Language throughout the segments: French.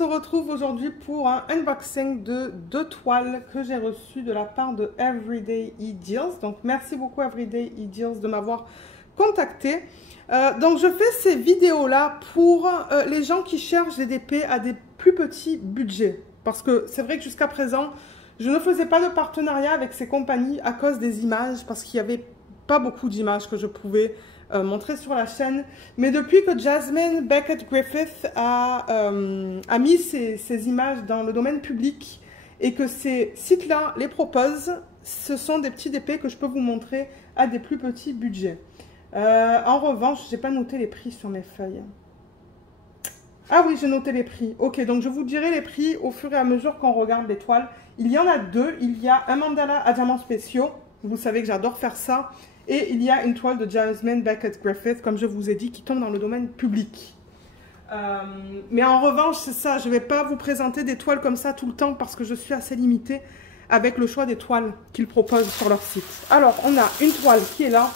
se retrouve aujourd'hui pour un unboxing de 2 toiles que j'ai reçues de la part de Everyday eDeals. Donc merci beaucoup Everyday eDeals de m'avoir contacté. Donc je fais ces vidéos-là pour les gens qui cherchent des DP à des plus petits budgets. Parce que c'est vrai que jusqu'à présent, je ne faisais pas de partenariat avec ces compagnies à cause des images, parce qu'il n'y avait pas beaucoup d'images que je pouvais montrer sur la chaîne. Mais depuis que Jasmine Beckett Griffith a mis ces images dans le domaine public et que ces sites-là les proposent, ce sont des petits DP que je peux vous montrer à des plus petits budgets. En revanche, je n'ai pas noté les prix sur mes feuilles. Ah oui, j'ai noté les prix. Ok, donc je vous dirai les prix au fur et à mesure qu'on regarde les toiles. Il y en a deux. Il y a un mandala à diamants spéciaux. Vous savez que j'adore faire ça. Et il y a une toile de Jasmine Beckett Griffith, comme je vous ai dit, qui tombe dans le domaine public. Mais en revanche, c'est ça, je ne vais pas vous présenter des toiles comme ça tout le temps parce que je suis assez limitée avec le choix des toiles qu'ils proposent sur leur site. Alors, on a une toile qui est là.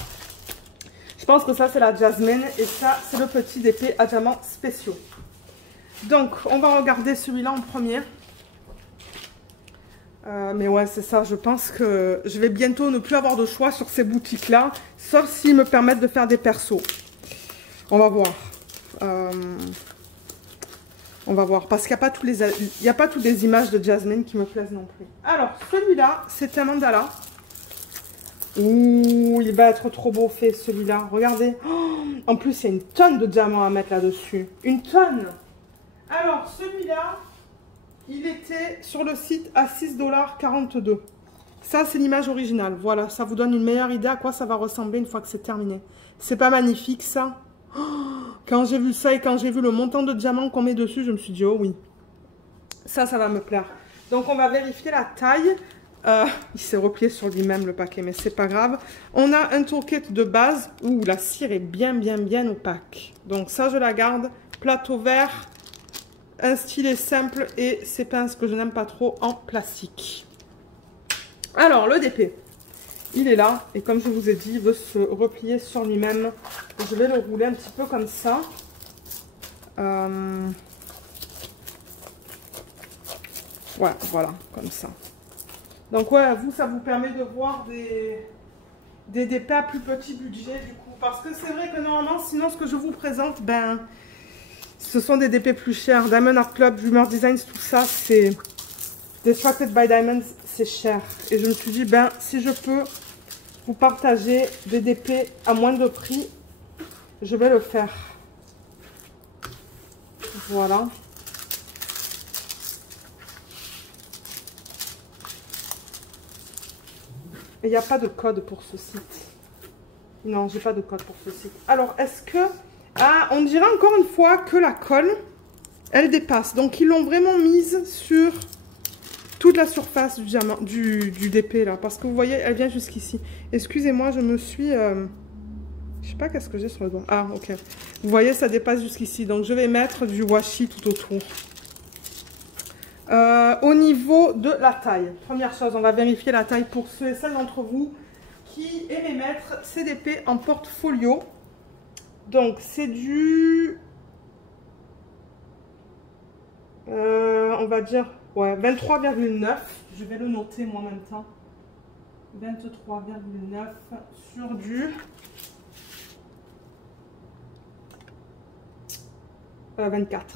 Je pense que ça, c'est la Jasmine et ça, c'est le petit DP à diamants spéciaux. Donc, on va regarder celui-là en premier. Mais ouais, c'est ça, je pense que je vais bientôt ne plus avoir de choix sur ces boutiques-là, sauf s'ils me permettent de faire des persos. On va voir. On va voir, parce qu'il n'y a pas toutes les images de Jasmine qui me plaisent non plus. Alors, celui-là, c'est un mandala. Ouh, il va être trop beau fait, celui-là. Regardez. Oh, en plus, il y a une tonne de diamants à mettre là-dessus. Une tonne. Alors, celui-là, il était sur le site à 6,42 $. Ça, c'est l'image originale. Voilà, ça vous donne une meilleure idée à quoi ça va ressembler une fois que c'est terminé. C'est pas magnifique, ça? Oh, quand j'ai vu ça et quand j'ai vu le montant de diamants qu'on met dessus, je me suis dit, oh oui. Ça va me plaire. Donc, on va vérifier la taille. Il s'est replié sur lui-même, le paquet, mais c'est pas grave. On a un toolkit de base où la cire est bien opaque. Donc, ça, je la garde. Plateau vert. Un stylet simple et ces pinces que je n'aime pas trop en plastique. Alors, le DP, il est là. Et comme je vous ai dit, il veut se replier sur lui-même. Je vais le rouler un petit peu comme ça. Ouais, voilà, comme ça. Donc, ouais, vous, ça vous permet de voir des DP à plus petit budget, du coup. Parce que c'est vrai que normalement, sinon, ce que je vous présente, ben... ce sont des DP plus chers. Diamond Art Club, Dreamer Designs, tout ça, c'est... Distracted by Diamonds, c'est cher. Et je me suis dit, ben, si je peux vous partager des DP à moindre prix, je vais le faire. Voilà. Et il n'y a pas de code pour ce site. Non, j'ai pas de code pour ce site. Alors, est-ce que... Ah, on dirait encore une fois que la colle, elle dépasse. Donc, ils l'ont vraiment mise sur toute la surface du diamant, du DP, là. Parce que vous voyez, elle vient jusqu'ici. Excusez-moi, je me suis... je sais pas qu'est-ce que j'ai sur le doigt. Ah, ok. Vous voyez, ça dépasse jusqu'ici. Donc, je vais mettre du washi tout autour. Au niveau de la taille. Première chose, on va vérifier la taille pour ceux et celles d'entre vous qui aiment mettre ces DP en portfolio. Donc, c'est du... on va dire... Ouais, 23,9. Je vais le noter, moi, en même temps. 23,9 sur du... 24.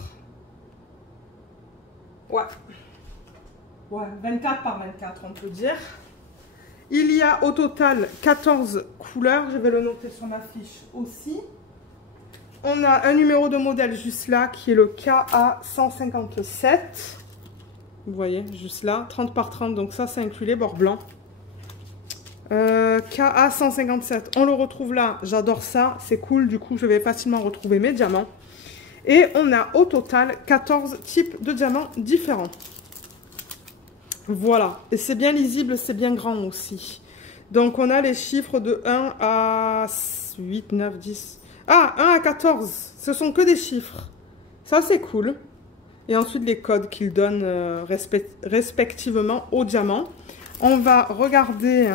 Ouais. Ouais, 24 par 24, on peut dire. Il y a au total 14 couleurs. Je vais le noter sur ma fiche aussi. On a un numéro de modèle juste là qui est le KA157. Vous voyez, juste là, 30 par 30, donc ça inclut les bords blancs. KA157, on le retrouve là, j'adore ça, c'est cool, du coup je vais facilement retrouver mes diamants. Et on a au total 14 types de diamants différents. Voilà, et c'est bien lisible, c'est bien grand aussi. Donc on a les chiffres de 1 à 8, 9, 10... Ah, 1 à 14, ce sont que des chiffres. Ça, c'est cool. Et ensuite, les codes qu'ils donnent respectivement aux diamants. On va regarder...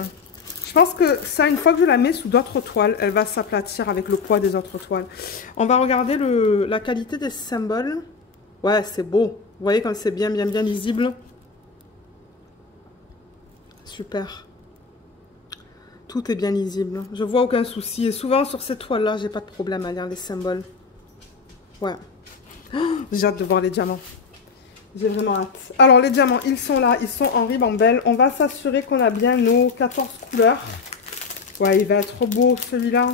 Je pense que ça, une fois que je la mets sous d'autres toiles, elle va s'aplatir avec le poids des autres toiles. On va regarder la qualité des symboles. Ouais, c'est beau. Vous voyez comme c'est bien lisible. Super. Tout est bien lisible. Je vois aucun souci. Et souvent sur ces toiles-là, j'ai pas de problème à lire les symboles. Ouais. Oh, j'ai hâte de voir les diamants. J'ai vraiment hâte. Alors les diamants, ils sont là. Ils sont en ribambelle. On va s'assurer qu'on a bien nos 14 couleurs. Ouais, il va être beau celui-là.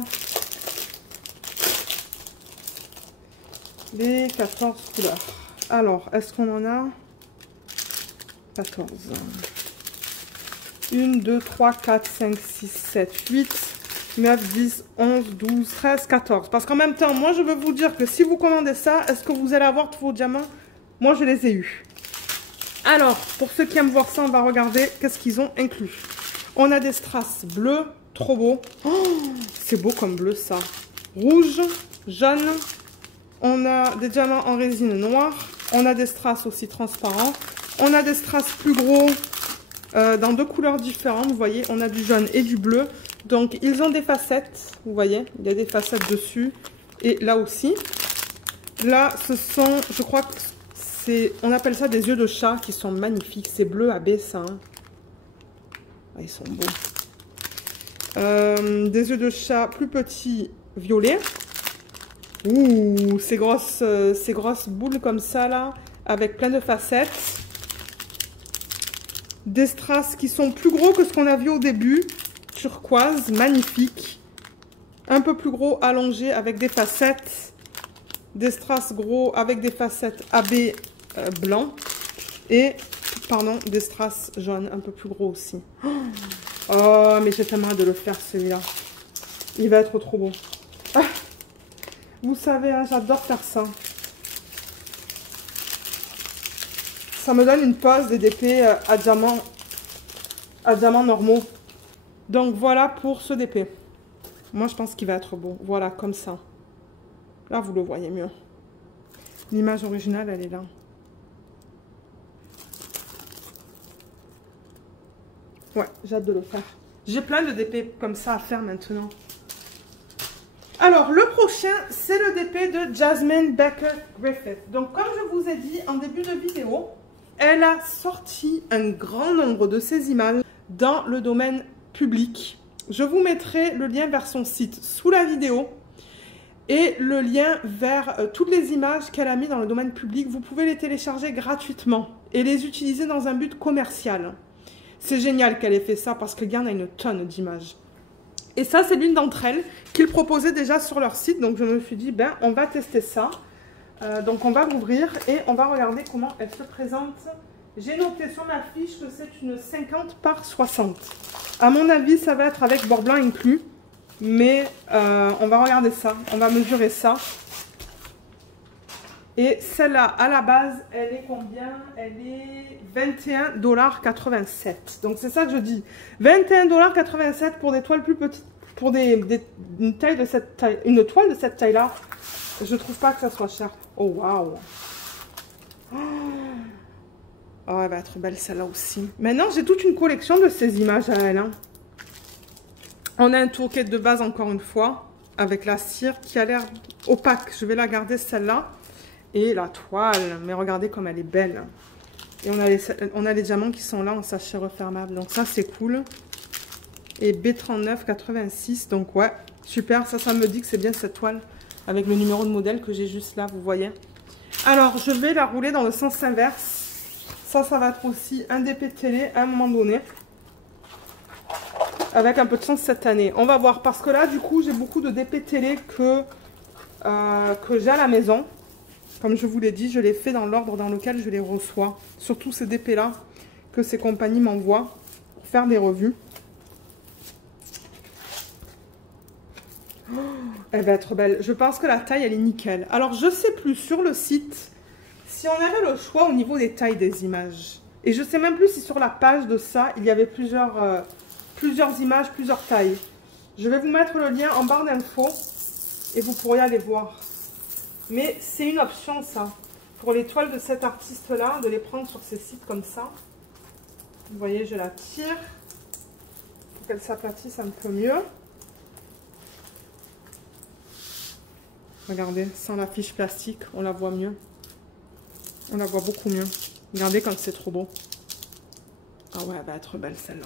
Les 14 couleurs. Alors, est-ce qu'on en a 14. 1, 2, 3, 4, 5, 6, 7, 8, 9, 10, 11, 12, 13, 14. Parce qu'en même temps, moi, je veux vous dire que si vous commandez ça, est-ce que vous allez avoir tous vos diamants? Moi, je les ai eus. Alors, pour ceux qui aiment voir ça, on va regarder qu'est-ce qu'ils ont inclus. On a des strass bleus, trop beau. Oh, c'est beau comme bleu, ça. Rouge, jaune. On a des diamants en résine noire. On a des strass aussi transparents. On a des strass plus gros dans 2 couleurs différentes. Vous voyez, on a du jaune et du bleu. Donc, ils ont des facettes. Vous voyez, il y a des facettes dessus. Et là aussi. Là, ce sont, je crois que c'est, on appelle ça des yeux de chat qui sont magnifiques. C'est bleu à baie, ça. Hein. Ah, ils sont beaux. Des yeux de chat plus petits, violets. Ouh, ces grosses boules comme ça, là, avec plein de facettes. Des strass qui sont plus gros que ce qu'on a vu au début. Turquoise, magnifique. Un peu plus gros, allongé, avec des facettes. Des strass gros avec des facettes AB blanc. Et, pardon, des strass jaunes, un peu plus gros aussi. Oh, mais j'ai tellement hâte de le faire, celui-là. Il va être trop beau. Ah, vous savez, hein, j'adore faire ça. Ça me donne une pause des DP à diamants normaux. Donc voilà pour ce DP. Moi je pense qu'il va être beau. Voilà, comme ça. Là vous le voyez mieux. L'image originale elle est là. Ouais, j'ai hâte de le faire. J'ai plein de DP comme ça à faire maintenant. Alors, le prochain, c'est le DP de Jasmine Baker Griffith. Donc, comme je vous ai dit en début de vidéo, elle a sorti un grand nombre de ses images dans le domaine public. Je vous mettrai le lien vers son site sous la vidéo et le lien vers toutes les images qu'elle a mis dans le domaine public. Vous pouvez les télécharger gratuitement et les utiliser dans un but commercial. C'est génial qu'elle ait fait ça parce qu'il y en a une tonne d'images. Et ça, c'est l'une d'entre elles qu'ils proposaient déjà sur leur site. Donc, je me suis dit, ben, on va tester ça. Donc, on va l'ouvrir et on va regarder comment elle se présente. J'ai noté sur ma fiche que c'est une 50 par 60. À mon avis, ça va être avec bord blanc inclus. Mais on va regarder ça. On va mesurer ça. Et celle-là, à la base, elle est combien? Elle est 21,87 $. Donc, c'est ça que je dis. 21,87 $ pour des toiles plus petites. Pour une toile de cette taille-là. Je trouve pas que ça soit cher. Oh, waouh! Oh, elle va être belle celle-là aussi. Maintenant, j'ai toute une collection de ces images à elle. Hein. On a un tourquet de base, encore une fois, avec la cire qui a l'air opaque. Je vais la garder celle-là. Et la toile, mais regardez comme elle est belle. Et on a les diamants qui sont là en sachet refermable. Donc ça, c'est cool. Et B3986. Donc ouais, super. Ça me dit que c'est bien cette toile avec le numéro de modèle que j'ai juste là, vous voyez. Alors, je vais la rouler dans le sens inverse. Ça va être aussi un DP télé à un moment donné. Avec un peu de chance cette année. On va voir. Parce que là, du coup, j'ai beaucoup de DP télé que j'ai à la maison. Comme je vous l'ai dit, je les fais dans l'ordre dans lequel je les reçois. Surtout ces DP-là que ces compagnies m'envoient pour faire des revues. Oh, elle va être belle. Je pense que la taille, elle est nickel. Alors, je ne sais plus sur le site si on avait le choix au niveau des tailles des images. Et je ne sais même plus si sur la page de ça, il y avait plusieurs images, plusieurs tailles. Je vais vous mettre le lien en barre d'infos et vous pourrez aller voir. Mais c'est une option, ça, pour les toiles de cet artiste-là, de les prendre sur ces sites comme ça. Vous voyez, je la tire pour qu'elle s'aplatisse un peu mieux. Regardez, sans la fiche plastique, on la voit mieux. On la voit beaucoup mieux. Regardez comme c'est trop beau. Ah ouais, elle va être belle celle-là.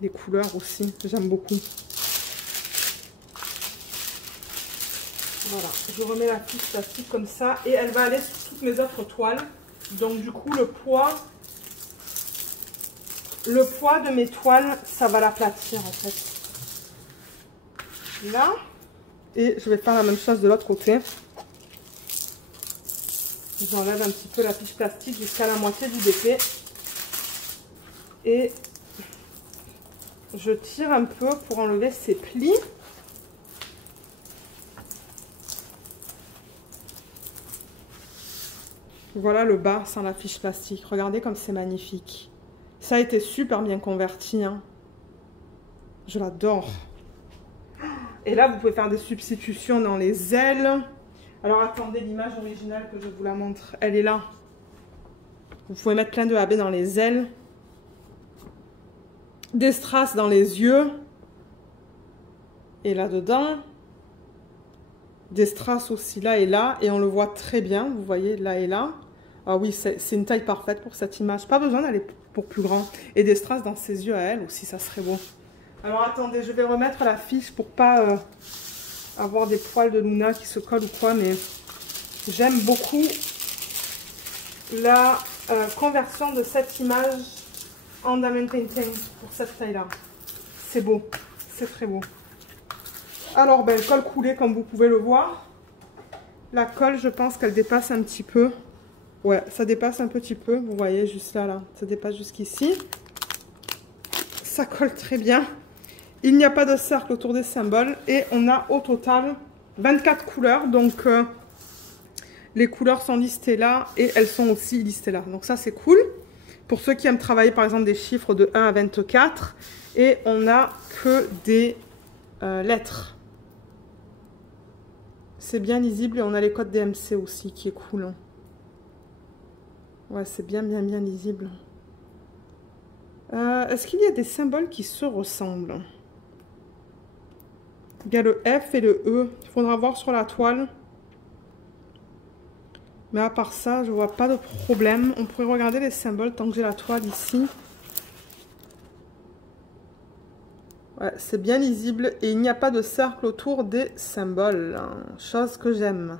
Les couleurs aussi, j'aime beaucoup. Voilà, je remets la fiche plastique comme ça. Et elle va aller sur toutes mes autres toiles. Donc du coup, le poids de mes toiles, ça va l'aplatir en fait. Là. Et je vais faire la même chose de l'autre côté. J'enlève un petit peu la fiche plastique jusqu'à la moitié du DP. Et je tire un peu pour enlever ces plis. Voilà le bas sans la fiche plastique. Regardez comme c'est magnifique. Ça a été super bien converti, hein. Je l'adore. Et là, vous pouvez faire des substitutions dans les ailes. Alors, attendez, l'image originale que je vous la montre, elle est là. Vous pouvez mettre plein de AB dans les ailes. Des strass dans les yeux. Et là-dedans. Des strass aussi là et là. Et on le voit très bien, vous voyez, là et là. Ah oui, c'est une taille parfaite pour cette image. Pas besoin d'aller pour plus grand. Et des strass dans ses yeux à elle aussi, ça serait beau. Alors, attendez, je vais remettre la fiche pour pas avoir des poils de Luna qui se collent ou quoi. Mais j'aime beaucoup la conversion de cette image en diamond painting pour cette taille-là. C'est beau, c'est très beau. Alors, ben, colle coulée comme vous pouvez le voir. La colle, je pense qu'elle dépasse un petit peu. Ouais, ça dépasse un petit peu. Vous voyez, juste là, là. Ça dépasse jusqu'ici. Ça colle très bien. Il n'y a pas de cercle autour des symboles. Et on a au total 24 couleurs. Donc, les couleurs sont listées là. Et elles sont aussi listées là. Donc, ça, c'est cool. Pour ceux qui aiment travailler, par exemple, des chiffres de 1 à 24. Et on n'a que des lettres. C'est bien lisible. Et on a les codes DMC aussi, qui est cool. Hein. Ouais, c'est bien lisible. Est-ce qu'il y a des symboles qui se ressemblent? Il y a le F et le E. Il faudra voir sur la toile. Mais à part ça, je vois pas de problème. On pourrait regarder les symboles tant que j'ai la toile ici. Ouais, c'est bien lisible. Et il n'y a pas de cercle autour des symboles. Chose que j'aime.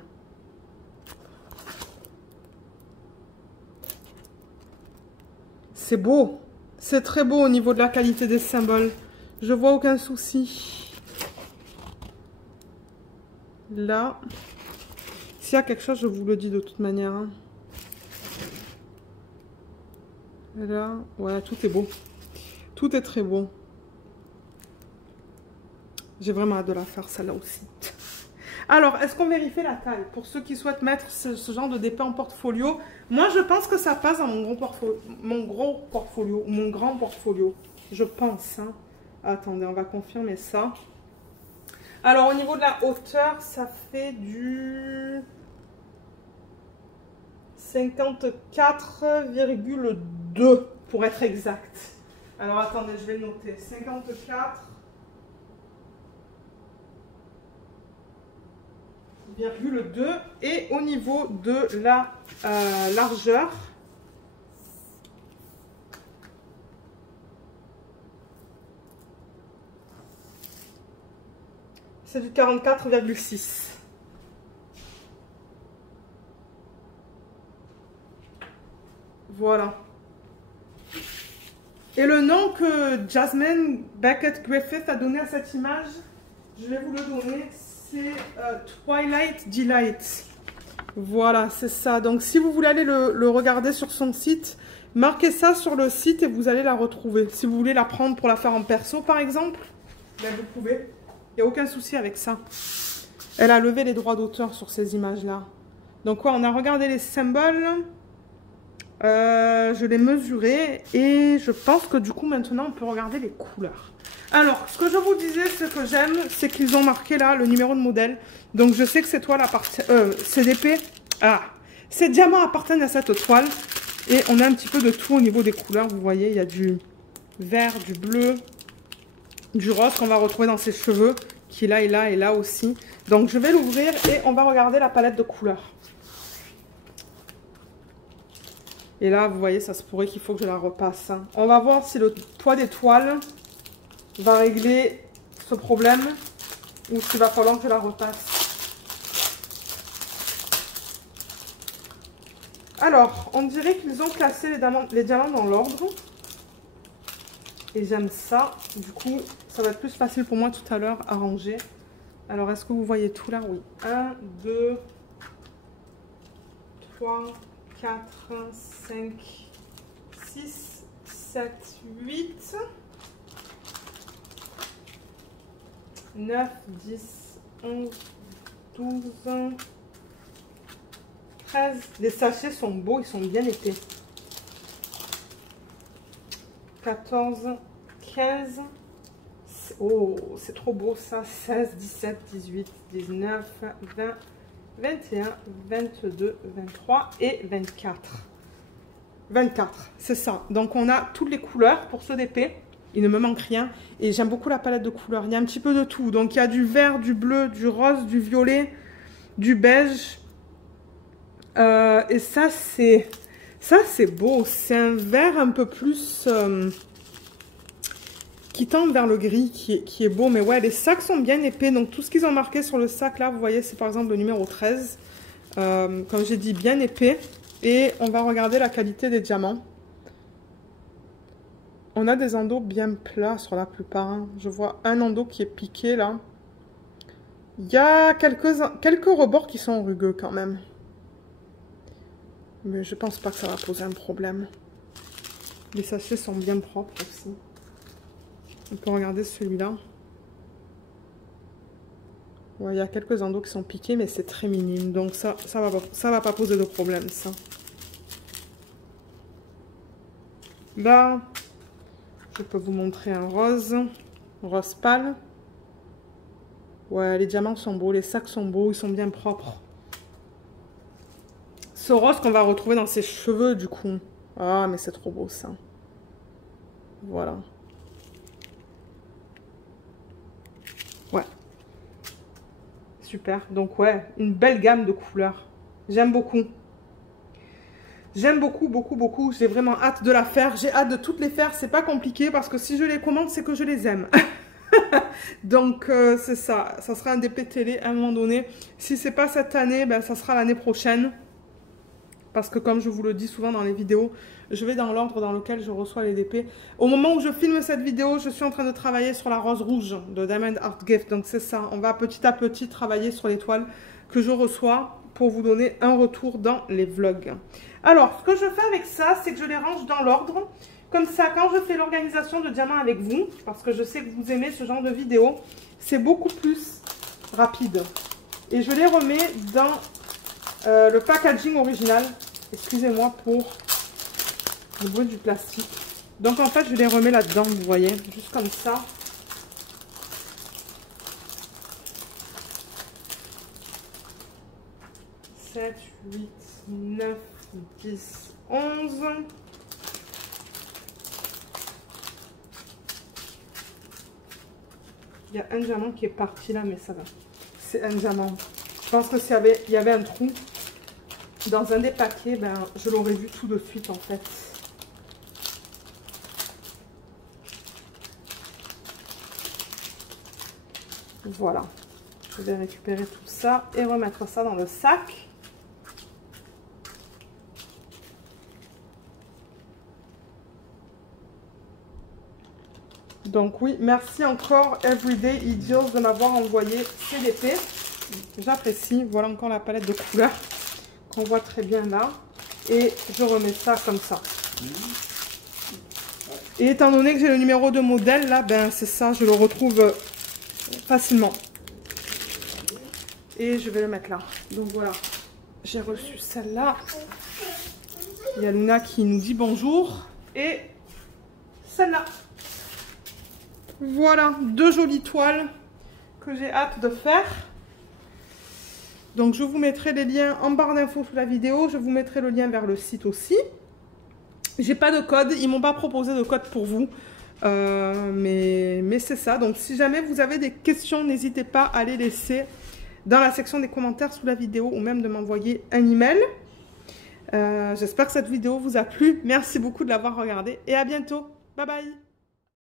C'est beau. C'est très beau au niveau de la qualité des symboles. Je vois aucun souci. Là. S'il y a quelque chose, je vous le dis de toute manière. Hein. Là. Ouais, tout est beau. Tout est très beau. J'ai vraiment hâte de la faire, celle-là aussi. Alors, est-ce qu'on vérifie la taille? Pour ceux qui souhaitent mettre ce genre de DP en portfolio, moi, je pense que ça passe dans mon grand portfolio. Je pense. Hein. Attendez, on va confirmer ça. Alors, au niveau de la hauteur, ça fait du 54,2 pour être exact. Alors, attendez, je vais le noter. 54,2. Et au niveau de la largeur, c'est du 44,6. Voilà. Et le nom que Jasmine Beckett Griffith a donné à cette image, je vais vous le donner. C'est Twilight Delight. Voilà, c'est ça. Donc, si vous voulez aller le regarder sur son site, marquez ça sur le site et vous allez la retrouver. Si vous voulez la prendre pour la faire en perso, par exemple, ben vous pouvez. Il n'y a aucun souci avec ça. Elle a levé les droits d'auteur sur ces images-là. Donc, ouais, on a regardé les symboles. Je l'ai mesuré. Et je pense que du coup, maintenant, on peut regarder les couleurs. Alors, ce que je vous disais, ce que j'aime, c'est qu'ils ont marqué là le numéro de modèle. Donc, je sais que ces toiles appartiennent... ces DP... Ah, ces diamants appartiennent à cette toile. Et on a un petit peu de tout au niveau des couleurs. Vous voyez, il y a du vert, du bleu, du rose qu'on va retrouver dans ses cheveux, qui est là et là et là aussi. Donc, je vais l'ouvrir et on va regarder la palette de couleurs. Et là, vous voyez, ça se pourrait qu'il faut que je la repasse. Hein. On va voir si le poids des toiles va régler ce problème ou s'il va falloir que je la repasse. Alors, on dirait qu'ils ont classé les diamants dans l'ordre. Et j'aime ça. Du coup, ça va être plus facile pour moi tout à l'heure à ranger. Alors, est-ce que vous voyez tout là? Oui. 1, 2, 3, 4, 5, 6, 7, 8, 9, 10, 11, 12, 13. Les sachets sont beaux, ils sont bien épais. 14, 15. Oh, c'est trop beau ça. 16, 17, 18, 19, 20, 21, 22, 23 et 24. 24, c'est ça. Donc on a toutes les couleurs pour ceux d'épée. Il ne me manque rien. Et j'aime beaucoup la palette de couleurs. Il y a un petit peu de tout. Donc il y a du vert, du bleu, du rose, du violet, du beige. Et ça c'est beau. C'est un vert un peu plus qui tend vers le gris, qui est beau. Mais ouais, les sacs sont bien épais. Donc tout ce qu'ils ont marqué sur le sac là, vous voyez, c'est par exemple le numéro 13. Comme j'ai dit, bien épais. Et on va regarder la qualité des diamants. On a des endos bien plats sur la plupart. Hein. Je vois un endo qui est piqué là. Il y a quelques rebords qui sont rugueux quand même. Mais je pense pas que ça va poser un problème. Les sachets sont bien propres aussi. On peut regarder celui-là. Ouais, il y a quelques endos qui sont piqués, mais c'est très minime. Donc ça va pas poser de problème, ça. Là, je peux vous montrer un rose. Rose pâle. Ouais, les diamants sont beaux, les sacs sont beaux, ils sont bien propres. Ce rose qu'on va retrouver dans ses cheveux, du coup. Ah, mais c'est trop beau, ça. Voilà. Ouais. Super. Donc, ouais, une belle gamme de couleurs. J'aime beaucoup. J'aime beaucoup, beaucoup, beaucoup. J'ai vraiment hâte de la faire. J'ai hâte de toutes les faire. C'est pas compliqué parce que si je les commande, c'est que je les aime. Donc, c'est ça. Ça sera un DP télé à un moment donné. Si c'est pas cette année, ben, ça sera l'année prochaine. Parce que comme je vous le dis souvent dans les vidéos, je vais dans l'ordre dans lequel je reçois les DP. Au moment où je filme cette vidéo, je suis en train de travailler sur la rose rouge de Diamond Art Gift. Donc c'est ça, on va petit à petit travailler sur les toiles que je reçois pour vous donner un retour dans les vlogs. Alors, ce que je fais avec ça, c'est que je les range dans l'ordre. Comme ça, quand je fais l'organisation de diamants avec vous, parce que je sais que vous aimez ce genre de vidéo, c'est beaucoup plus rapide. Et je les remets dans le packaging original. Excusez-moi pour le bruit du plastique. Donc en fait, je les remets là-dedans, vous voyez, juste comme ça. « 7, 8, 9, 10, 11... » Il y a un diamant qui est parti là, mais ça va. C'est un diamant. Je pense que s'il y avait un trou dans un des paquets, ben, je l'aurais vu tout de suite en fait. Voilà. Je vais récupérer tout ça et remettre ça dans le sac. Donc oui, merci encore Everyday Ideals de m'avoir envoyé ces DP. J'apprécie. Voilà encore la palette de couleurs qu'on voit très bien là. Et je remets ça comme ça. Et étant donné que j'ai le numéro de modèle là, ben c'est ça, je le retrouve facilement. Et je vais le mettre là. Donc voilà, j'ai reçu celle-là. Il y a Luna qui nous dit bonjour. Et celle-là. Voilà, deux jolies toiles que j'ai hâte de faire. Donc je vous mettrai les liens en barre d'infos sous la vidéo. Je vous mettrai le lien vers le site aussi. J'ai pas de code, ils m'ont pas proposé de code pour vous. Mais c'est ça. Donc si jamais vous avez des questions, n'hésitez pas à les laisser dans la section des commentaires sous la vidéo ou même de m'envoyer un email. J'espère que cette vidéo vous a plu. Merci beaucoup de l'avoir regardée et à bientôt. Bye bye.